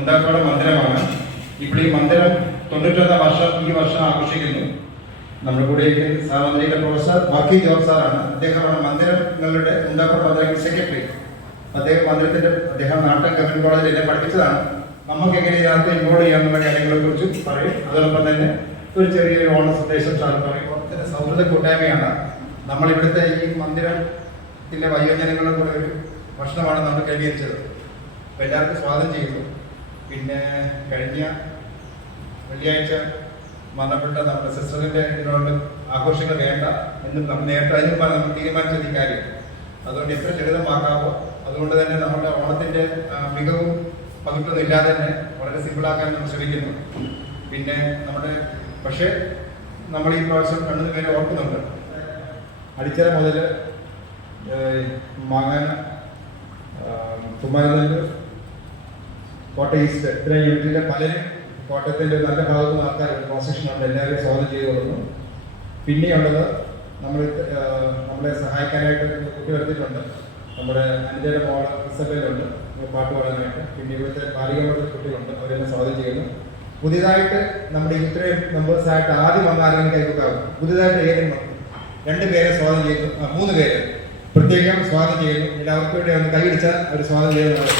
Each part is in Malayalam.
മുണ്ടാക്കോട് മന്ദിരമാണ്. ഇപ്പോൾ ഈ മന്ദിരം 91 വർഷം ഈ വർഷം ആഘോഷിക്കുന്നു. നമ്മുടെ കൂടെ സാർവത്രിക പ്രൊഫസർ ബാക്കി ജോബ് സാറാണ്. അദ്ദേഹമാണ് മന്ദിരങ്ങളുടെ മുണ്ടാക്കോട് മന്ദിരങ്ങളുടെ സെക്രട്ടറി. അദ്ദേഹം നാട്ടൻ ഗവൺമെന്റ് കോളേജിൽ എന്നെ പഠിപ്പിച്ചതാണ്. നമുക്ക് എങ്ങനെ ഇതിനകത്ത് ഇൻവോൾവ് ചെയ്യാമെന്നുള്ള കാര്യങ്ങളെ കുറിച്ച് പറയും. അതോടൊപ്പം തന്നെ ഒരു ചെറിയൊരു ഓണ സന്ദേശം സാർ പറയും. ഓണത്തിന്റെ സൗഹൃദ കൂട്ടായ്മയാണ്. നമ്മൾ ഇവിടുത്തെ ഈ മന്ദിരത്തിലെ വയോജനങ്ങളുടെ കൂടെ ഒരു ഭക്ഷണമാണ് നമ്മൾ ക്രമീകരിച്ചത്. അപ്പോൾ എല്ലാവർക്കും സ്വാഗതം ചെയ്യുന്നു. പിന്നെ കഴിഞ്ഞ വെള്ളിയാഴ്ച മരണപ്പെട്ട നമ്മുടെ സിസ്റ്ററിന്റെ ഇതിനോട് ആഘോഷങ്ങൾ വേണ്ട എന്ന് നമ്മൾ നേരത്തെ അതിനുമാണ് നമ്മൾ തീരുമാനിച്ചത് ഈ കാര്യം. അതുകൊണ്ട് എത്ര ലളിതമാക്കാവോ അതുകൊണ്ട് തന്നെ നമ്മുടെ ഓണത്തിന്റെ മികവും പകുത്തൊന്നും ഇല്ലാതെ തന്നെ വളരെ സിമ്പിളാക്കാൻ നമ്മൾ ശ്രമിക്കുന്നു. പിന്നെ പക്ഷേ നമ്മൾ ഈ പ്രാവശ്യം 2 പേരെ ഓർക്കുന്നുണ്ട്. അടിച്ചറ മുതൽ മാങ്ങാന, കുമാരനെല്ലൂർ, കോട്ടയം ഈസ്റ്റ് ഇത്രയും യൂണിറ്റിലെ പലരും കോട്ടയത്തിൻ്റെ നല്ല ഭാഗത്തുനിന്ന് ആൾക്കാർ പ്രോസിഷനുണ്ട്. എല്ലാവരെയും സ്വാഗതം ചെയ്തു കൊടുക്കുന്നു. പിന്നെയുള്ളത് നമ്മളെ സഹായിക്കാനായിട്ട് കുട്ടി വരുത്തിയിട്ടുണ്ട്. നമ്മുടെ അനുജയുടെ മോള് ഇസബലുണ്ട് പാട്ട് പാടാനായിട്ട്. പിന്നെ ഇവിടുത്തെ ബാലികമണ്ഡല കുട്ടികളുണ്ട്. അവരെല്ലാം സ്വാഗതം ചെയ്യുന്നു. പുതിയതായിട്ട് നമ്മുടെ ഇത്രയും മെമ്പേഴ്സായിട്ട് ആദ്യം വന്ന ആരെങ്കിലും കൈവക്കാവും. പുതിയതായിട്ട് ഏതെങ്കിലും 2 പേരെ സ്വാഗതം ചെയ്യുന്നു, 3 പേര് പ്രത്യേകം സ്വാഗതം ചെയ്യുന്നു. എല്ലാവർക്കും വേണ്ടി ഒന്ന് കൈയടിച്ചാൽ അവർ സ്വാഗതം ചെയ്യുന്നതാണ്.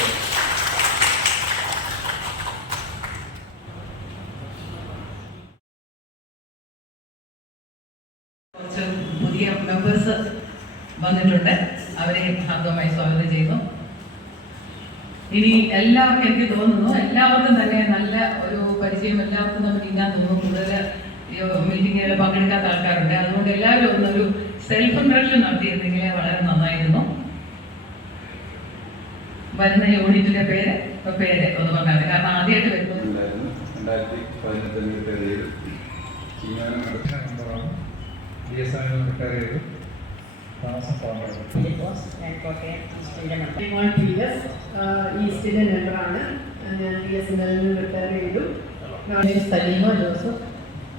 പുതിയ മെമ്പേഴ്സ് വന്നിട്ടുണ്ട്. അവരെ ഹാർദവമായി സ്വാഗതം ചെയ്യുന്നു. ഇനി എല്ലാവർക്കും എനിക്ക് തോന്നുന്നു എല്ലാവർക്കും തന്നെ നല്ല ഒരു പരിചയം എല്ലാവർക്കും നമുക്ക് ഇല്ലാൻ തോന്നുന്നു. കൂടുതൽ മീറ്റിങ്ങുകളിൽ പങ്കെടുക്കാത്ത ആൾക്കാരുണ്ട്. അതുകൊണ്ട് എല്ലാവരും ഒന്നൊരു സെൽഫ് ഇൻട്രഡക്ഷൻ നടത്തിയിരുന്നെങ്കിൽ വളരെ നന്നായിരുന്നു. വരുന്ന യൂണിറ്റിന്റെ പേര് ഒന്ന് പറഞ്ഞാൽ, കാരണം ആദ്യമായിട്ട് വരുന്നത് ഈസ്റ്റിലെ മെമ്പറാണ്. ഞാൻ BSNL റിട്ടയർ ചെയ്തു. സലീമ ജോസഫ്.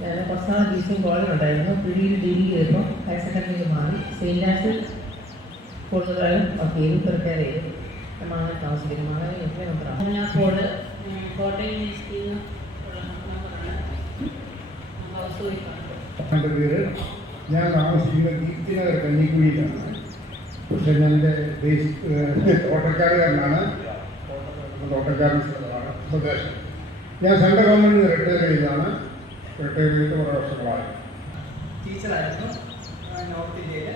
ഞാൻ കുറച്ചാൾ ടീച്ചിങ് കോളേജ് ഉണ്ടായിരുന്നു. പിന്നീട് ഡിഗ്രി ചെയ്തപ്പോൾ ഹയർ സെക്കൻഡറിക്ക് മാറി. സെയിൻറ്റ് ആൻസിൽ കൂടുതലും ചെയ്തു. റിട്ടയർ ചെയ്തു. മാങ്ങാൻ താമസിക്കുന്നു. മാങ്ങാൻ എത്ര മെമ്പറാണ്? ഞാൻ കോട്ടയം ഈസ്റ്റിൽ ഹൗസ് വൈഫാണ്. എൻ്റെ പേര്, ഞാൻ താമസിക്കുന്നത് കീർത്തിനഗർ കഞ്ഞിക്കുഴിയിലാണ്. പക്ഷേ ഞാൻ എൻ്റെ തോട്ടക്കാരുകാരനാണ്. തോട്ടക്കാരൻ സ്ഥലമാണ് സ്വദേശം. ഞാൻ സെൻട്രൽ ഗവൺമെൻറ്റിൽ റിട്ടയർ ചെയ്താണ്. റിട്ടയർ ചെയ്തിട്ട് കുറേ വർഷങ്ങളായി. ടീച്ചറായിരുന്നു നോർത്ത് ഇന്ത്യയിൽ.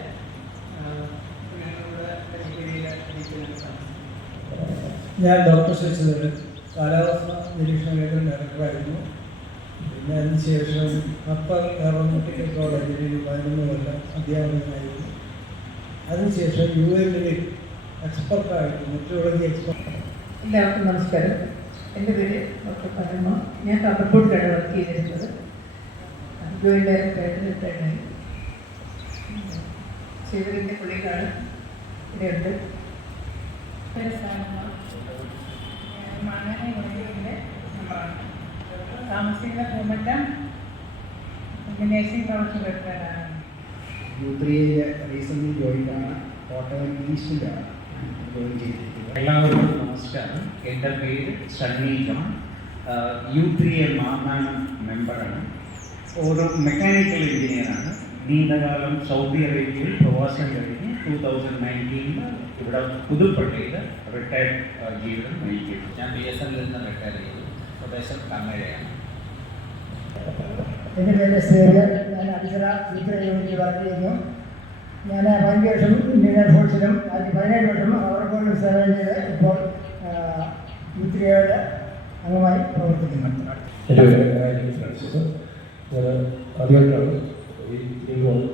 ഞാൻ ഡോക്ടർ ശശിധരൻ, കാലാവസ്ഥ നിരീക്ഷണ കേന്ദ്രം ഡയറക്ടറായിരുന്നു. പിന്നെ അതിനുശേഷം അപ്പർ എയറോനോട്ടിക്കൽ കോളേജിൽ 11 കൊല്ലം അധ്യാപകനായിരുന്നു. അതിനുശേഷം UNൽ എക്സ്പെർട്ടായിട്ട് മെട്രോളജി എക്സ്പെർട്ട്. എല്ലാവർക്കും നമസ്കാരം. എൻ്റെ പേര് ഡോക്ടർ പരമ. ഞാൻ കടപ്പൂരിലാണ് വർക്ക് ചെയ്തിരുന്നത്. ജോയിൻ്റെ റിട്ടയർഡായി. ശിവരിൻ്റെ പുള്ളിക്കാണ് ഇവിടെയുണ്ട്. മാങ്ങാന യൂണിറ്റിൻ്റെ മെമ്പറാണ്. താമസിക്കുന്ന പൂമറ്റം നേഴ്സിംഗ് കൗൺസിൽ റിട്ടയർഡാണ്. U3 റീസെൻ്റ്ലി ജോയിൻ്റാണ്. കോട്ടയം ഈസ്റ്റിലാണ് ജോയിൻ ചെയ്തിരിക്കുന്നത്. എല്ലാവർക്കും നമസ്കാരം. എൻ്റെ പേര് സണ്ണി ജോൺ. U3 മാങ്ങാനം മെമ്പറാണ്. ഒരു മെക്കാനിക്കൽ എഞ്ചിനീയറാണ്. നീണ്ടകാലം സൗദി അറേബ്യയിൽ പ്രവാസം കഴിഞ്ഞ് 2019 ഇവിടെ പുതുപ്പള്ളിയിൽ റിട്ടയർഡ് ജീവിതം നയിക്കുന്നു. ഞാൻ BSNൽ നിന്ന് റിട്ടയർ ചെയ്തു. സ്വദേശം കണ്ണഴയാണ്. എൻ്റെ പേര് സേവ്യർ. ഞാൻ അടിച്ചറ യൂണിറ്റിൽ വർക്ക് ചെയ്യുന്നു. ഞാൻ 5 വർഷം ഇന്ത്യൻ ഫോഴ്സിലും 17 വർഷം അവർക്കൊരു സേവനം ചെയ്ത് ഇപ്പോൾ U3 അംഗമായി പ്രവർത്തിക്കുന്നുണ്ട്. എൻ്റെ പേര് ഫ്രാൻസിസ്. ഞാൻ ആദ്യമായിട്ടാണ് ഈ ചെയ്യുന്നത്.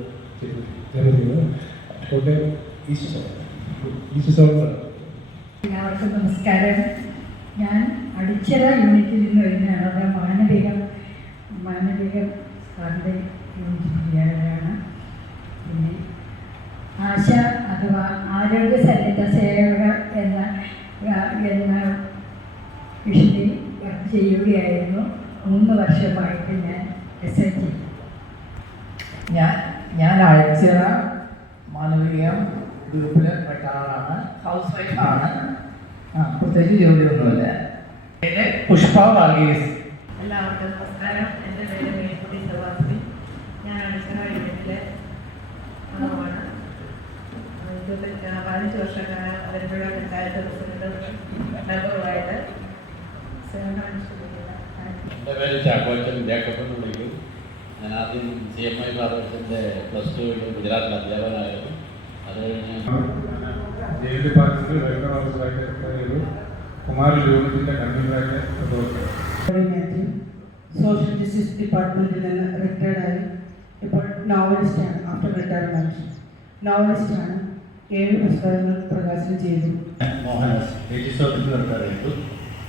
കോട്ടയം ഈസ്റ്റ് സോണിലാണ്. എല്ലാവർക്കും നമസ്കാരം. ഞാൻ അടിച്ചറ യൂണിറ്റിൽ നിന്ന് വരുന്നതാണ്. അത് മാനവികം സാറിൻ്റെ യൂണിറ്റിലാണ്. പിന്നെ ആശ അഥവാ ആരോഗ്യ സന്നദ്ധ സേവകർ എന്ന വിഷയത്തിൽ വർക്ക് ചെയ്യുകയായിരുന്നു. 3 വർഷമായിട്ട് ഞാൻ SIT. ഞാൻ അടിച്ചറ മാനവികം ഗ്രൂപ്പിൽ പെട്ട ആളാണ്. ഹൗസ് വൈഫാണ്. പ്രത്യേകിച്ച് ജോലിയൊന്നുമില്ല. പുഷ്പ വർഗീസ്. എല്ലാവർക്കും നമസ്കാരം. എൻ്റെ പേര് മേൽക്കുട്ടി സവാസ്തി. ഞാൻ അടിച്ചറ യൂണിറ്റിലെ അംഗമാണ്. 15 വർഷക്കാലം ആലപ്പുഴ പഞ്ചായത്ത് പ്രസിഡന്റ് മെമ്പറുമായിട്ട് സേവനമനുഷ്ഠിച്ചിട്ടുണ്ട്. എൻ്റെ പേര് ചാക്കോച്ചൻ ജേക്കബ് എന്ന് വിളിക്കും. ഞാൻ ആദ്യം CMI ഫാദർസിൻ്റെ +2 ഗുജറാത്തിൽ അധ്യാപകനായിരുന്നു. അത് കഴിഞ്ഞ് ജയിൽ ഡിപ്പാർട്ട്മെൻറ്റിൽ വെൽഫെയർ ഓഫീസറായിട്ട് ചെയ്തു. കുമാർ യൂണിറ്റിൻ്റെ കൺവീനറായിട്ട് പ്രവർത്തിച്ചു. സോഷ്യൽ ജസ്റ്റിസ് ഡിപ്പാർട്ട്മെൻറ്റിൽ നിന്ന് റിട്ടയർഡായി ഇപ്പോൾ നോവലിസ്റ്റാണ്. After retirement നോവലിസ്റ്റാണ്. 7 പുസ്തകങ്ങൾ പ്രകാശനം ചെയ്തു. മോഹനസ് AGS ഓഫീസിൽ റിട്ടയർ ചെയ്തു.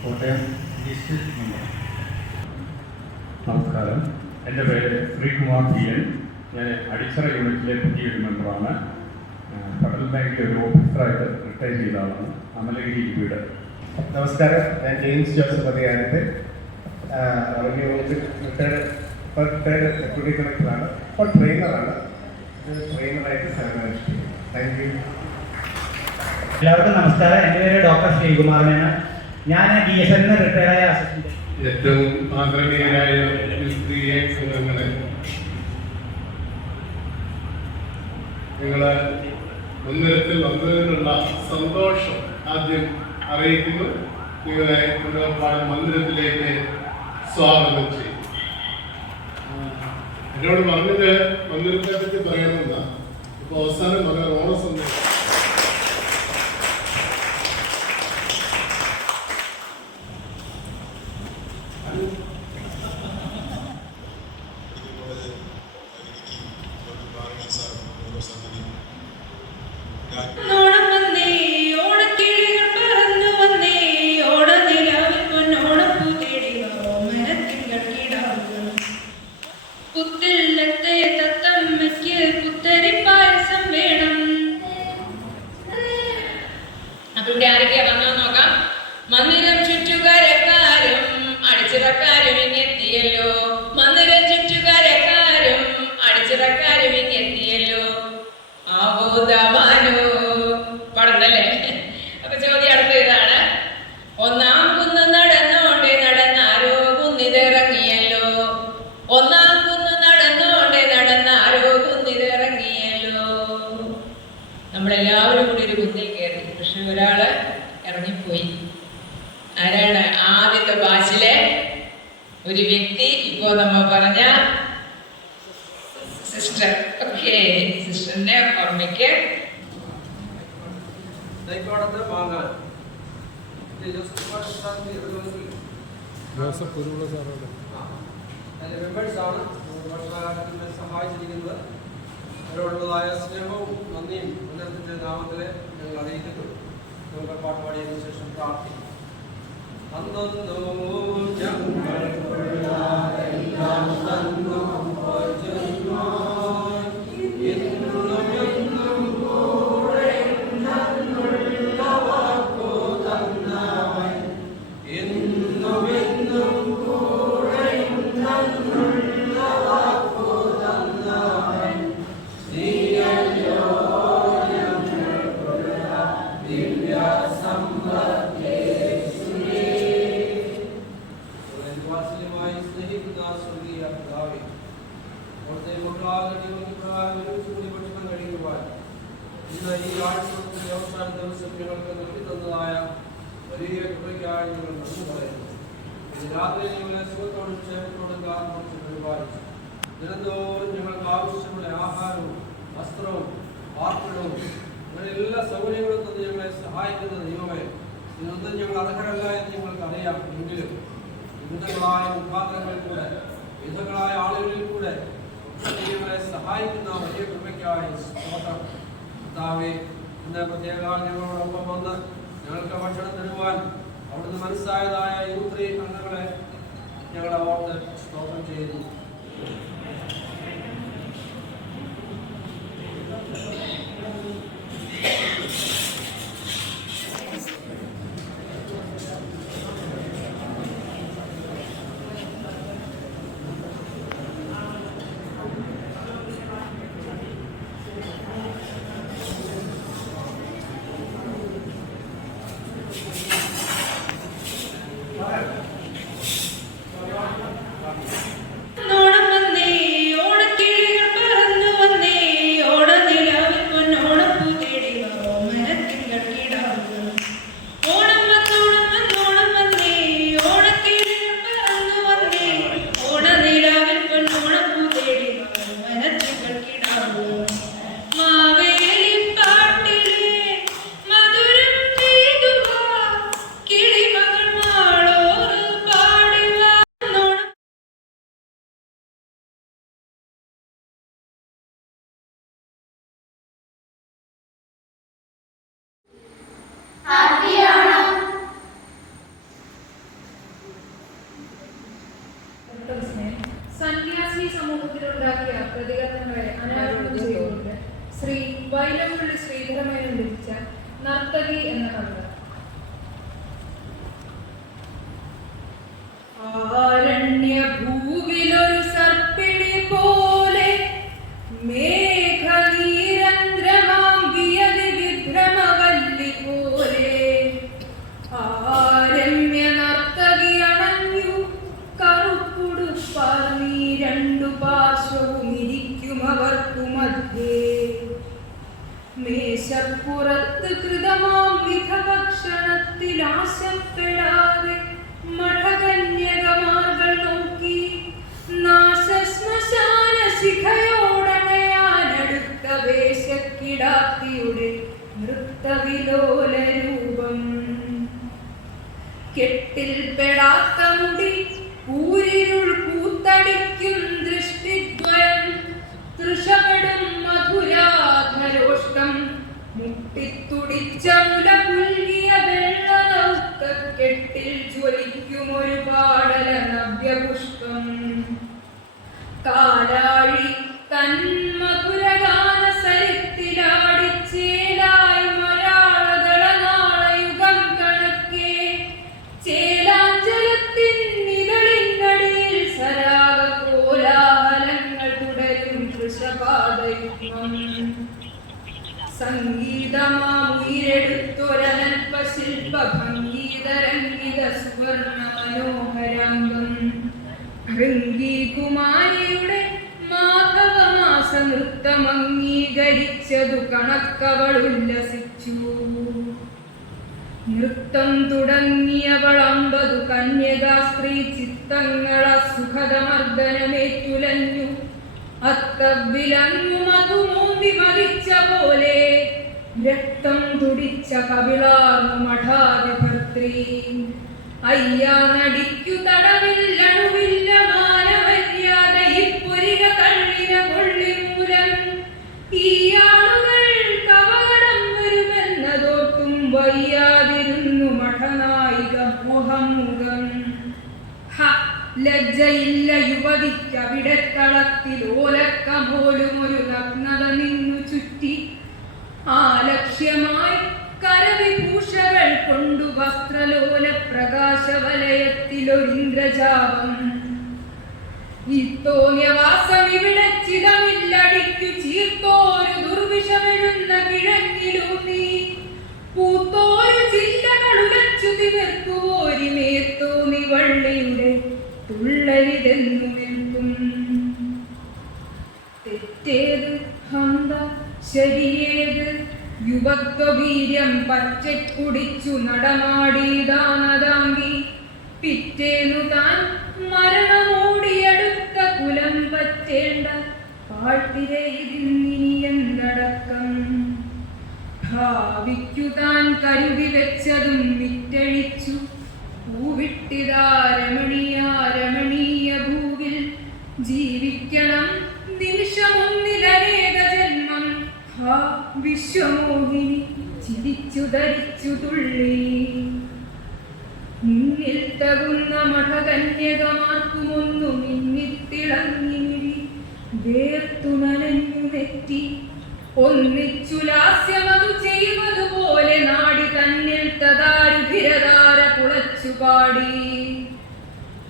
Kottayam district member. നമസ്കാരം, എൻ്റെ പേര് ശ്രീകുമാർ PN. ഞാൻ അടിച്ചറ യൂണിറ്റിലെ പുതിയൊരു മെമ്പറാണ്. ഫെഡറൽ ബാങ്കിലെ ഒരു ഓഫീസറായിട്ട് റിട്ടയർ ചെയ്ത ആളാണ്. അമലഗിരി വീട്. നമസ്കാരം, ഞാൻ ജെയിംസ് ജോസഫ് അധികാരത്തെ റവന്യൂ യൂണിറ്റ് റിട്ടയർഡ് ഡെപ്യൂട്ടി കളക്ടറാണ്. ഇപ്പോൾ ട്രെയിനറാണ്. ട്രെയിനറായിട്ട് സേവനമനുഷ്ഠിക്കുന്നു. Thank you. എല്ലാവർക്കും നമസ്കാരം. എൻ്റെ പേര് ഡോക്ടർ ശ്രീകുമാറിനാണ്. ഞാൻ BSN റിട്ടയർഡായ അസിസ്റ്റന്റ്. ഏറ്റവും ആദരണീയരായ സ്ത്രീയെ സുഖങ്ങളെ, നിങ്ങളെ മുൻനിരത്തിൽ വന്നതിനുള്ള സന്തോഷം ആദ്യം അറിയിക്കുന്നു. നിങ്ങളെ മുന്നോട്ട് മന്ദിരത്തിലേക്ക് സ്വാഗതം ചെയ്യും. എന്നോട് പറഞ്ഞത് മന്ദിരത്തെ പറ്റി പറയണമെന്നാണ്. ഇപ്പോൾ അവസാനം പറഞ്ഞ ഓണസന്ദേശം ഇവിടെ ആരൊക്കെയാ വന്നു നോക്കാം. മന്ദിരം ചുറ്റുകാരക്കാരും അടിച്ചിറക്കാരും ഇങ്ങെത്തിയല്ലോ. മന്ദിരം ചുറ്റുകാരക്കാരും അടിച്ചിറക്കാരും ഇങ്ങെത്തിയല്ലോ. ആബോധമാനോ പാടുന്നല്ലേ. അപ്പൊ ചോദ്യം അടുത്ത ഇതാണ്. ഒന്നാം കുന്ന് നടന്നോണ്ടേ നടന്നാരോ കുന്നിതിറങ്ങിയല്ലോ. ഒന്നാം കുന്ന് നടന്നോണ്ടേ നടന്നാരോ കുന്നിതിറങ്ങിയല്ലോ. നമ്മളെല്ലാവരും കൂടി ഒരു കുന്നിൽ കയറി. പക്ഷെ ഒരാള് ഇറങ്ങിപ്പോയി. ആരാണ്? ആദ്യത്തെ ബാച്ചിലെ ഒരു വ്യക്തി. ഇപ്പോ നമ്മ പറഞ്ഞ സിസ്റ്റർ. ഓക്കെ, സിസ്റ്ററിന്റെ ഓർമ്മയ്ക്ക് ജോസഫ് കുരുവിള സാറോട് മെമ്പേഴ്സാണ് സഹായിച്ചിരിക്കുന്നത്. അവരോടുള്ളതായ സ്നേഹവും നന്ദിയും ഉന്നതത്തിന്റെ നാമത്തിലെ ഞങ്ങൾ അറിയിക്കുന്നു. നമുക്ക് പാട്ട് പാടിയതിനു ശേഷം പ്രാർത്ഥിക്കും. ഇന്ന് ഈ ആഴ്ച അവസാന ദിവസം ഞങ്ങൾക്ക് നൽകി തന്നതായ വലിയ കൃപയ്ക്കായി ഞങ്ങൾ നന്ദി പറയുന്നു. ഇന്ന് രാത്രി ഞങ്ങളെ സുഖത്തോടും ക്ഷേമത്തോടും കാരണമൊക്കെ പരിപാലിച്ചു. ദിനംതോറും ഞങ്ങൾക്ക് ആവശ്യമുള്ള ആഹാരവും വസ്ത്രവും പാർപ്പിടവും അങ്ങനെ എല്ലാ സൗകര്യങ്ങളും തന്ന് ഞങ്ങളെ സഹായിക്കുന്ന ദൈവമേ, ഇതൊന്നും ഞങ്ങൾ അർഹരല്ല എന്ന് ഞങ്ങൾക്ക് അറിയാം. എങ്കിലും വിവിധങ്ങളായ മുഖാന്തരങ്ങളിൽ കൂടെ വിവിധങ്ങളായ ആളുകളിൽ കൂടെ ഞങ്ങളെ സഹായിക്കുന്ന വലിയ കൃപയ്ക്കായി സ്തോത്രം. കർത്താവേ, ഇന്ന് പ്രത്യേക ഞങ്ങളോടൊപ്പം വന്ന് ഞങ്ങൾക്ക് ഭക്ഷണം തരുവാൻ അവിടുന്ന് മനസ്സായതായ യൂത്ത് അംഗങ്ങളെ ഞങ്ങളെ ഓർത്ത് സ്തോത്രം ചെയ്യുന്നു. മാനവീയ സമൂഹത്തിലുണ്ടാക്കിയ പ്രതികരണങ്ങളെ അനാവരണം ചെയ്തുകൊണ്ട് ശ്രീ വൈലപ്പള്ളി ശ്രീധരമേനോൻ രചിച്ച നർത്തകി എന്ന കവിത. ആരണ്യഭൂവിലൊരു സർപ്പിണി പോലെ മേഘനീരന്ദ്രമാംബിയതി വിഭ്രമവല്ലി പോലെ ആരമ്യ നർത്തകി അണഞ്ഞു കറുപ്പുടുപ്പാൽ നീ രണ്ടു പാർശ്വവും ഇരിക്കുമവർക്കു മധ്യേ മേശപ്പുറത്ത് കൃതമാം വിധഭക്ഷണത്തിൽ ആശപ്പെടാതെ മഠകന്യകമാർകൾ നോക്കി നാശശ്മശാന ശിഖയോടണയാനടുത്ത വേഷക്കിടാത്തിയുടെ നൃത്തവിലോല രൂപം. കെട്ടിൽ പെടാത്ത മുടി ഊരിരുൾ കൂത്തടിക്കും ദൃഷ്ടിദ്വയം തൃഷപടും മധുരാധരോഷ്ടം മുട്ടിത്തുടിച്ച മുല പുൽകിയ വെള്ളനൗക്ക കെട്ടിൽ ജ്വലിക്കുമൊരു പാടല നവ്യപുഷ്പം. കാലാഴി തൻ മധുരഗാന സരിത്തിലാടിച്ചേലായി മരാളദളനാളയുഗം കണക്കെ ചേലാഞ്ചലത്തിൻ നിഴലിനടിയിൽ സരാഗ കോലാഹലങ്ങൾ തുടരും വൃഷപാദയുഗ്മം. സംഗീതമാമുയിരെടുത്തൊരനൽപ ശില്പ ഭംഗീതരംഗിത സുവർണ മനോഹരാംഗം. ഭൃംഗീകുമാരിയുടെ മാധവമാസ നൃത്തമംഗീകരിച്ചതു കണക്കവളുല്ലസിച്ചു. നൃത്തം തുടങ്ങിയവൾ 50 കന്യകാ സ്ത്രീ ചിത്തങ്ങള സുഖതമർദ്ദനമേറ്റുലഞ്ഞു. അത്തവിലങ്ങു മധുമൂന്തി മരിച്ച പോലെ രക്തം തുടിച്ച കവിളാർന്നു മഠാധിപത്രി. അയ്യാ നടിക്കു തടവില്ലണുവില്ല മാനമര്യാദ ഇപ്പൊരിക തള്ളിന കൊള്ളിമൂലം. ഈ ആളുകൾ കവകടം വരുമെന്നതോർത്തും വയ്യാതിരുന്നു മഠനായിക മുഖമുഖം. ലജ്ജയില്ല യുവതിക്കവിടെ തളത്തിൽ ഓലക്ക പോലും ഒരു നഗ്നത നിന്നു ചുറ്റി. ആലക്ഷ്യമായി കരവിഭൂഷകൾ കൊണ്ടു വസ്ത്രലോല പ്രകാശവലയത്തിലൊരിന്ദ്രജാപം. ഇത്തോന്യവാസം ഇവിടെ ചിതമില്ലടിക്കു ചീർത്തോരു ദുർവിഷമെഴുന്ന കിഴങ്ങിലൂന്നി. പൂത്തോരു ചില്ലകളുലച്ചു തിമിർക്കുവോരി മേത്തോന്നി വള്ളിയുടെ തുള്ളലിതെന്നു നിൽക്കും. തെറ്റേത് ഹന്ത ശരിയേത് യുവത്വവീര്യം പച്ചക്കുടിച്ചു നടമാടിയതാനതാങ്കി. പിറ്റേന്നു താൻ മരണമോടിയെടുത്ത കുലം പറ്റേണ്ട പാഴ്ത്തിരയിതിന്നിനിയെന്നടക്കം. ഭാവിക്കു താൻ കരുതി വെച്ചതും വിറ്റഴിച്ചു പൂവിട്ടിതാ രമണീയ ഭൂവിൽ. ജീവിക്കണം നിമിഷമൊന്നിലനേക ജന്മം. ഹാ വിശ്വമോഹിനി ചിരിച്ചു ധരിച്ചു തുള്ളി. മുന്നിൽ തകുന്ന മഠകന്യകമാർക്കുമൊന്നു മിന്നിത്തിളങ്ങിമിഴി വേർത്തു നനഞ്ഞു നെറ്റി. ഒന്നിച്ചു ലാസ്യമതു ചെയ്യുന്നതുപോലെ നാടി തന്നിൽ തദാരുഭിരധാര കുളച്ചുപാടി.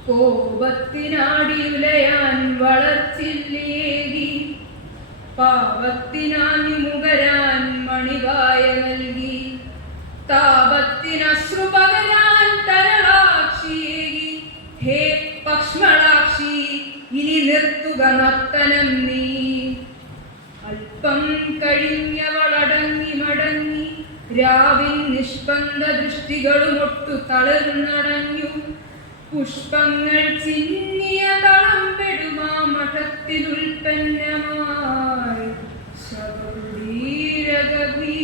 കോപത്തിനാടിയുലയാൻ വളർച്ചില്ലേകി പാപത്തിനാഞ്ഞു മുകരാൻ മണിവായ നൽകി. താപത്തിനശ്രു പകരാൻ തരളാക്ഷിയേകി. ഹേ പക്ഷ്മളാക്ഷി ഇനി നിർത്തുക നർത്തനം നീ. അല്പം കഴിഞ്ഞവളടങ്ങി മടങ്ങി രാവിൻ നിഷ്പന്ദ ദൃഷ്ടികളുമൊട്ടു തളർന്നടഞ്ഞു. പുഷ്പങ്ങൾ ചിന്നിയ തളം പെടുമാ മഠത്തിലുൽപ്പന്നമായി ശബരീരഗീ